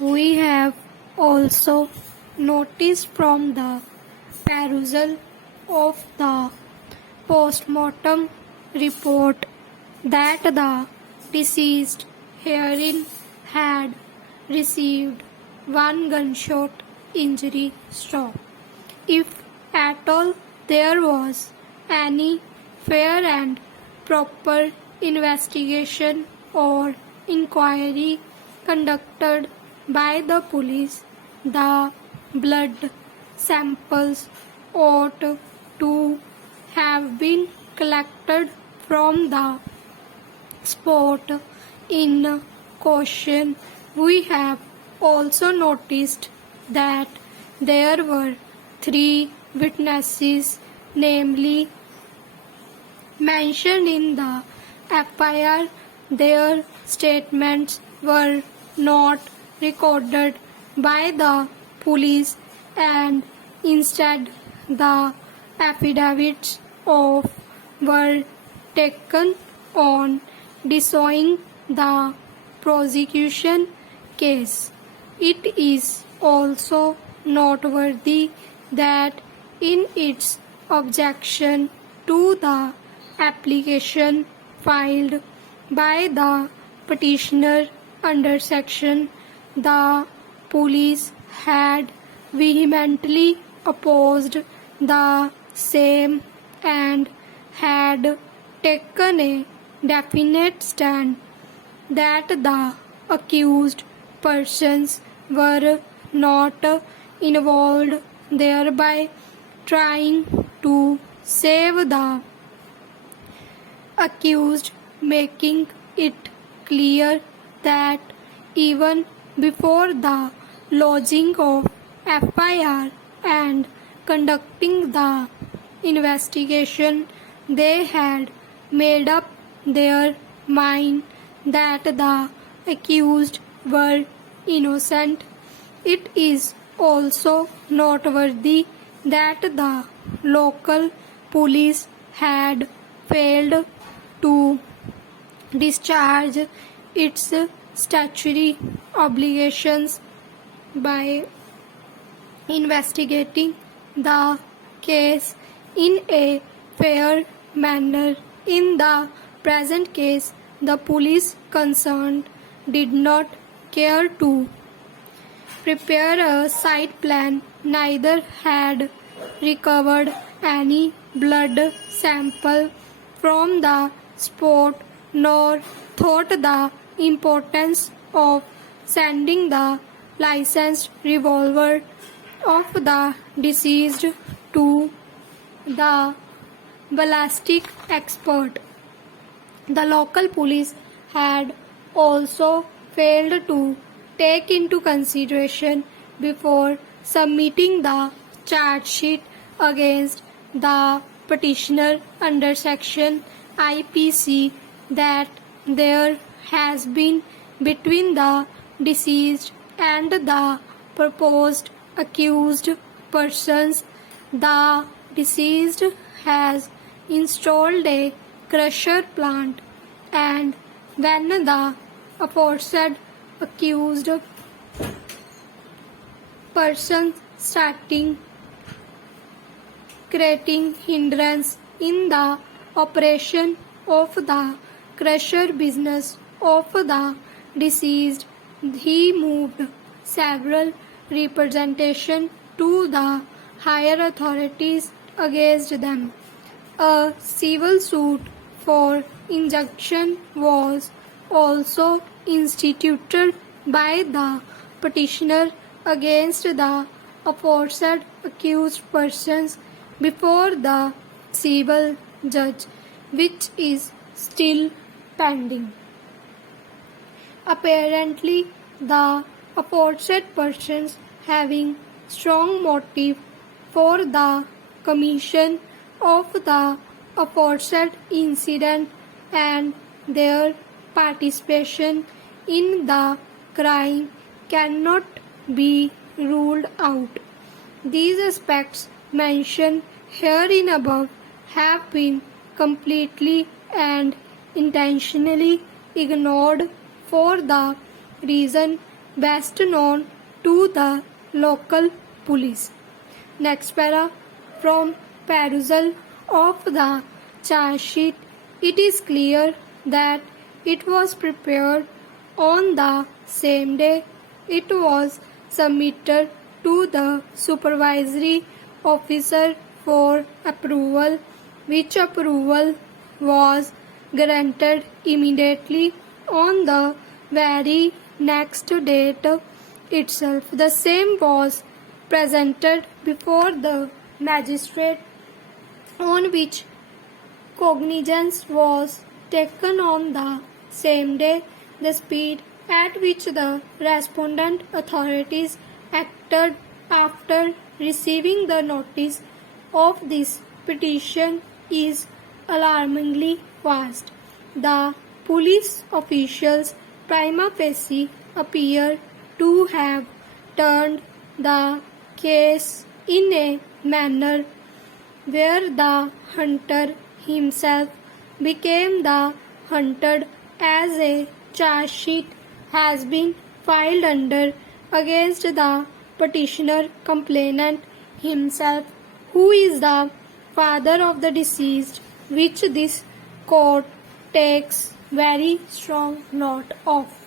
We have also noticed from the perusal of the postmortem report that the deceased herein had received one gunshot injury stroke. If at all there was any fair and proper investigation or inquiry conducted by the police, the blood samples ought to have been collected from the spot in question. We have also noticed that there were three witnesses, namely mentioned in the FIR. Their statements were not recorded by the police and instead the affidavits of were taken on disowning the prosecution case. It is also noteworthy that in its objection to the application filed by the petitioner under section, the police had vehemently opposed the same and had taken a definite stand that the accused persons were not involved, thereby trying to save the accused, making it clear that even before the lodging of FIR and conducting the investigation, they had made up their mind that the accused were innocent. It is also noteworthy that the local police had failed to discharge its statutory obligations by investigating the case in a fair manner. In the present case, the police concerned did not care to prepare a site plan, neither had recovered any blood sample from the spot, nor thought the importance of sending the licensed revolver of the deceased to the ballistic expert. The local police had also failed to take into consideration before submitting the charge sheet against the petitioner under section IPC that there has been between the deceased and the proposed accused persons. The deceased has installed a crusher plant, and when the aforesaid accused persons starting creating hindrance in the operation of the crusher business of the deceased, he moved several representations to the higher authorities against them. A civil suit for injunction was also instituted by the petitioner against the aforesaid accused persons before the civil judge, which is still pending. Apparently, the aforesaid persons having strong motive for the commission of the aforesaid incident and their participation in the crime cannot be ruled out. These aspects mentioned herein above have been completely and intentionally ignored for the reason best known to the local police. Next para, from perusal of the charge sheet, it is clear that it was prepared on the same day it was submitted to the supervisory officer for approval, which approval was granted immediately on the very next date itself. The same was presented before the magistrate, on which cognizance was taken on the same day. The speed at which the respondent authorities acted after receiving the notice of this petition is alarmingly fast. The police officials prima facie appear to have turned the case in a manner where the hunter himself became the hunted, as a charge sheet has been filed under against the petitioner complainant himself, who is the father of the deceased, which this court takes very strong note of.